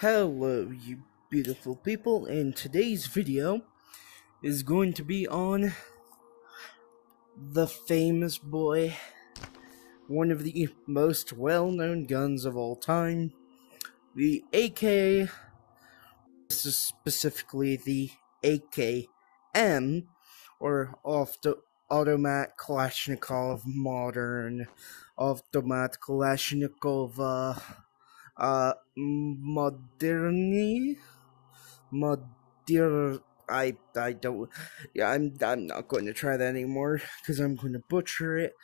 Hello, you beautiful people, and today's video is going to be on the famous boy, one of the most well-known guns of all time, the AK, this is specifically the AKM, or Automat Kalashnikov Modern Automat Kalashnikov Moderni, I don't, yeah, I'm not going to try that anymore, because I'm going to butcher it.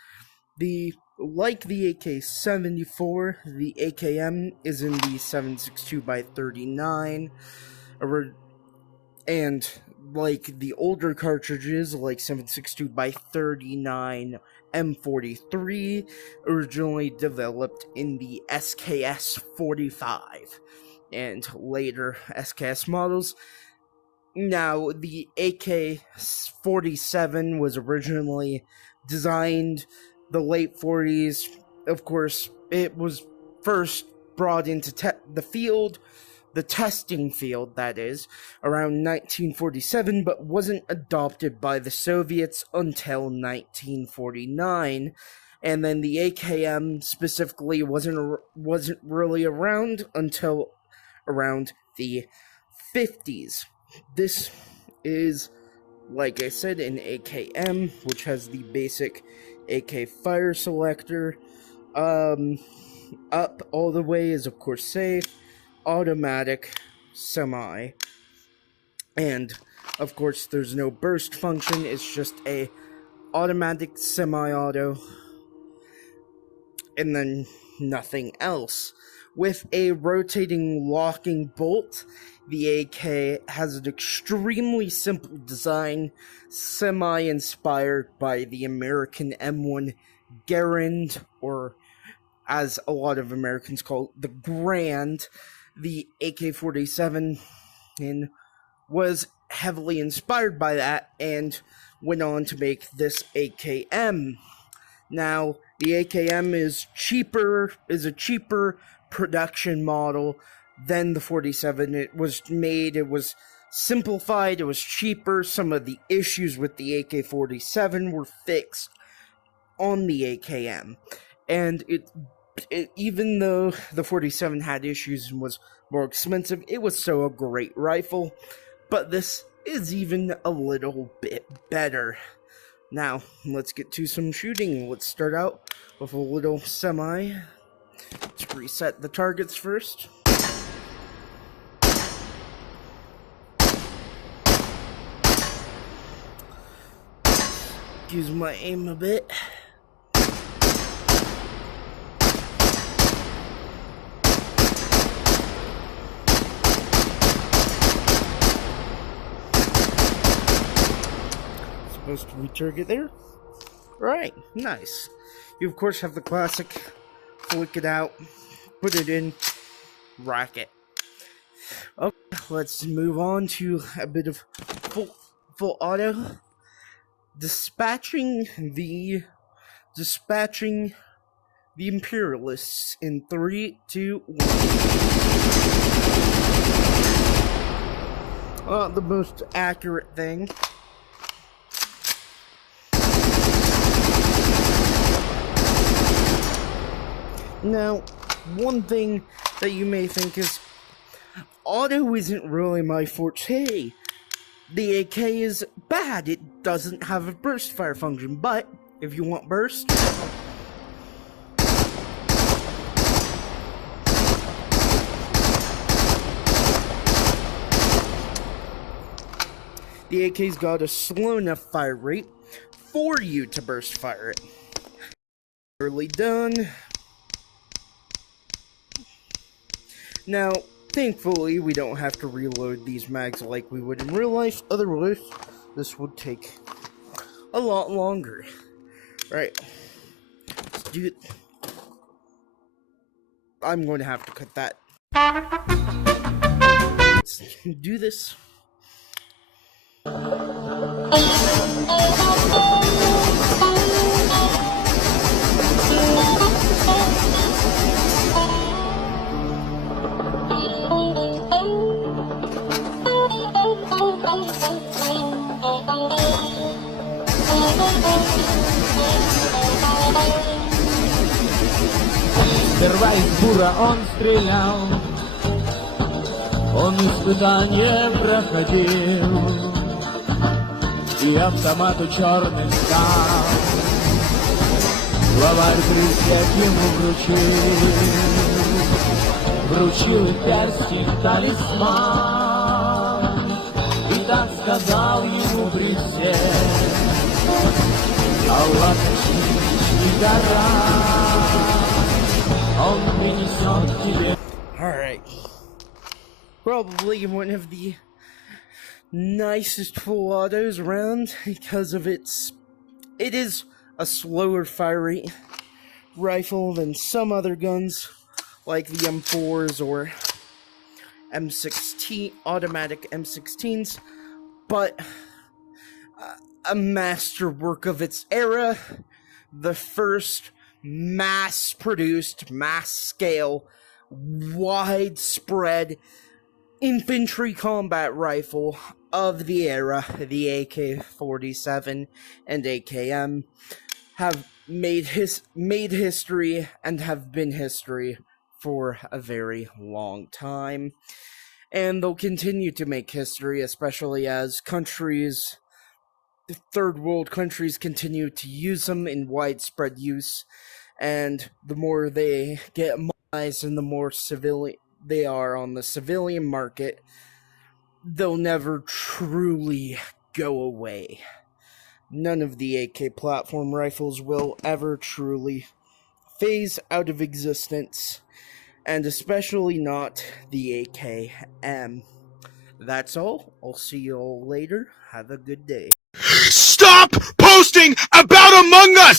Like the AK-74, the AKM is in the 7.62x39, and like the older cartridges, like 7.62x39 M43, originally developed in the SKS-45 and later SKS models. Now, the AK-47 was originally designed the late 40s. Of course, it was first brought into the field, the testing field, that is, around 1947, but wasn't adopted by the Soviets until 1949. And then the AKM specifically wasn't really around until around the 50s. This is, like I said, an AKM, which has the basic AK fire selector. Up all the way is, of course, safe, automatic, semi, and, of course, there's no burst function. It's just a automatic semi-auto, and then nothing else. With a rotating locking bolt, the AK has an extremely simple design, semi-inspired by the American M1 Garand, or as a lot of Americans call it, the Grand. The AK-47 was heavily inspired by that and went on to make this AKM. Now, the AKM is a cheaper production model than the 47. It was simplified, it was cheaper. Some of the issues with the AK-47 were fixed on the AKM. And even though the 47 had issues and was more expensive, it was still a great rifle. But this is even a little bit better. Now, let's get to some shooting. Let's start out with a little semi. Let's reset the targets first. Use my aim a bit. Supposed to retarget there. Right, nice. You of course have the classic flick it out, put it in, rack it. Okay, let's move on to a bit of full auto. Dispatching the Imperialists in 3, 2, 1. The most accurate thing. Now, one thing that you may think is, auto isn't really my forte. The AK is bad, it doesn't have a burst fire function, but if you want burst, the AK's got a slow enough fire rate for you to burst fire it. Early done. Now, thankfully, we don't have to reload these mags like we would in real life, otherwise, this would take a lot longer. Right, let's do it. I'm going to have to cut that. Let's do this. Сперва из бура он стрелял, он испытание проходил, и автомату черный стал. Главарь присяг ему вручил и перстень талисман, и так сказал ему присесть: Аллах не гора, он принесет тебе. Alright. Probably one of the nicest full autos around because of it is a slower fire rate rifle than some other guns like the M4s or M16 automatic M16s, but a masterwork of its era, the first mass-produced, mass-scale, widespread infantry combat rifle of the era. The AK-47 and AKM have made history and have been history for a very long time, and they'll continue to make history, especially as third world countries continue to use them in widespread use, and the more they get modernized and the more civilian they are on the civilian market, they'll never truly go away. None of the AK platform rifles will ever truly phase out of existence, and especially not the AKM. That's all. I'll see you all later. Have a good day. Stop posting about Among Us!